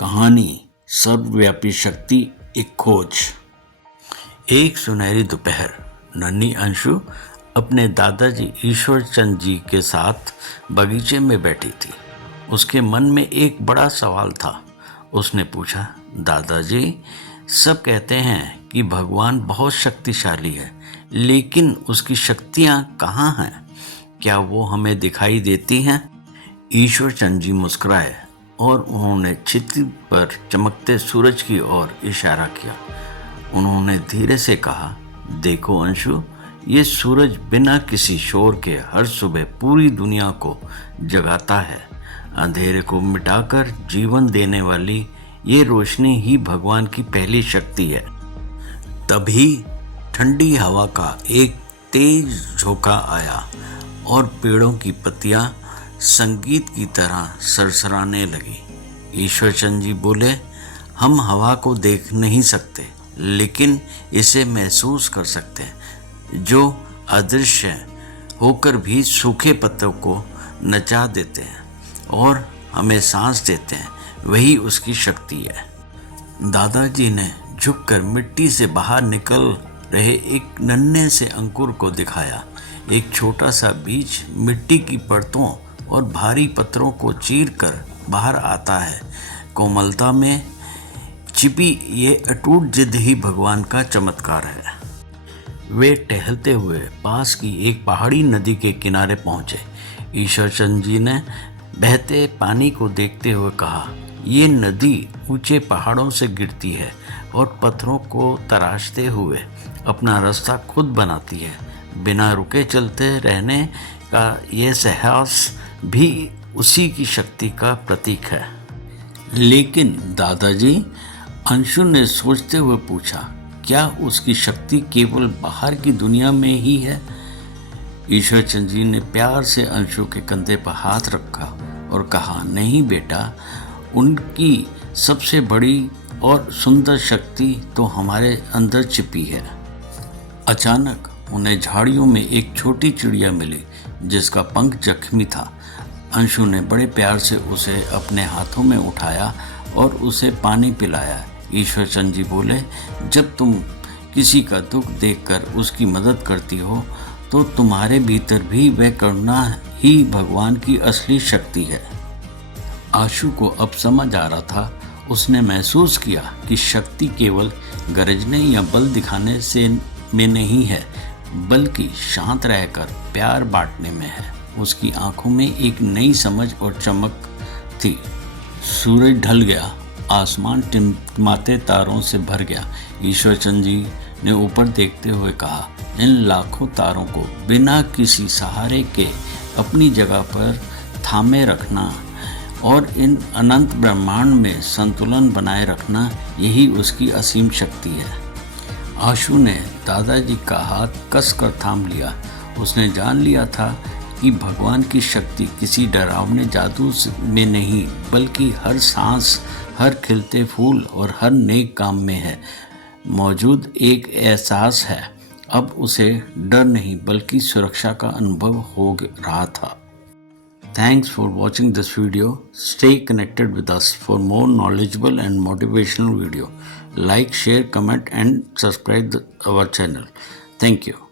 कहानी सर्वव्यापी शक्ति एक खोज। एक सुनहरी दोपहर नन्ही अंशु अपने दादाजी ईश्वर चंद जी के साथ बगीचे में बैठी थी। उसके मन में एक बड़ा सवाल था। उसने पूछा, दादाजी, सब कहते हैं कि भगवान बहुत शक्तिशाली है, लेकिन उसकी शक्तियाँ कहाँ हैं? क्या वो हमें दिखाई देती हैं? ईश्वर चंद जी मुस्कुराए और उन्होंने छितरी पर चमकते सूरज की ओर इशारा किया। उन्होंने धीरे से कहा, देखो अंशु, ये सूरज बिना किसी शोर के हर सुबह पूरी दुनिया को जगाता है। अंधेरे को मिटाकर जीवन देने वाली ये रोशनी ही भगवान की पहली शक्ति है। तभी ठंडी हवा का एक तेज झोंका आया और पेड़ों की पत्तियां संगीत की तरह सरसराने लगी। ईश्वर चंद जी बोले, हम हवा को देख नहीं सकते, लेकिन इसे महसूस कर सकते हैं। जो अदृश्य होकर भी सूखे पत्तों को नचा देते हैं और हमें सांस देते हैं, वही उसकी शक्ति है। दादाजी ने झुककर मिट्टी से बाहर निकल रहे एक नन्हे से अंकुर को दिखाया। एक छोटा सा बीज मिट्टी की परतों और भारी पत्थरों को चीरकर बाहर आता है। कोमलता में छिपी ये अटूट जिद ही भगवान का चमत्कार है। वे टहलते हुए पास की एक पहाड़ी नदी के किनारे पहुंचे। ईश्वर चंद जी ने बहते पानी को देखते हुए कहा, ये नदी ऊंचे पहाड़ों से गिरती है और पत्थरों को तराशते हुए अपना रास्ता खुद बनाती है। बिना रुके चलते रहने का यह साहस भी उसी की शक्ति का प्रतीक है। लेकिन दादाजी, अंशु ने सोचते हुए पूछा, क्या उसकी शक्ति केवल बाहर की दुनिया में ही है? ईश्वर चंद जी ने प्यार से अंशु के कंधे पर हाथ रखा और कहा, नहीं बेटा, उनकी सबसे बड़ी और सुंदर शक्ति तो हमारे अंदर छिपी है। अचानक उन्हें झाड़ियों में एक छोटी चिड़िया मिली जिसका पंख जख्मी था। अंशु ने बड़े प्यार से उसे अपने हाथों में उठाया और उसे पानी पिलाया। ईश्वर चंद जी बोले, जब तुम किसी का दुख देखकर उसकी मदद करती हो तो तुम्हारे भीतर भी वह करुणा ही भगवान की असली शक्ति है। आशु को अब समझ आ रहा था। उसने महसूस किया कि शक्ति केवल गरजने या बल दिखाने से में नहीं है, बल्कि शांत रहकर प्यार बांटने में है। उसकी आंखों में एक नई समझ और चमक थी। सूरज ढल गया, आसमान टिमटिमाते तारों से भर गया। ईश्वर चंद जी ने ऊपर देखते हुए कहा, इन लाखों तारों को बिना किसी सहारे के अपनी जगह पर थामे रखना और इन अनंत ब्रह्मांड में संतुलन बनाए रखना, यही उसकी असीम शक्ति है। आशु ने दादाजी का हाथ कसकर थाम लिया। उसने जान लिया था कि भगवान की शक्ति किसी डरावने जादू में नहीं, बल्कि हर सांस, हर खिलते फूल और हर नेक काम में है मौजूद एक एहसास है। अब उसे डर नहीं, बल्कि सुरक्षा का अनुभव हो रहा था। Thanks for watching this video. Stay connected with us for more knowledgeable and motivational video. Like, share, comment and subscribe our channel. Thank you.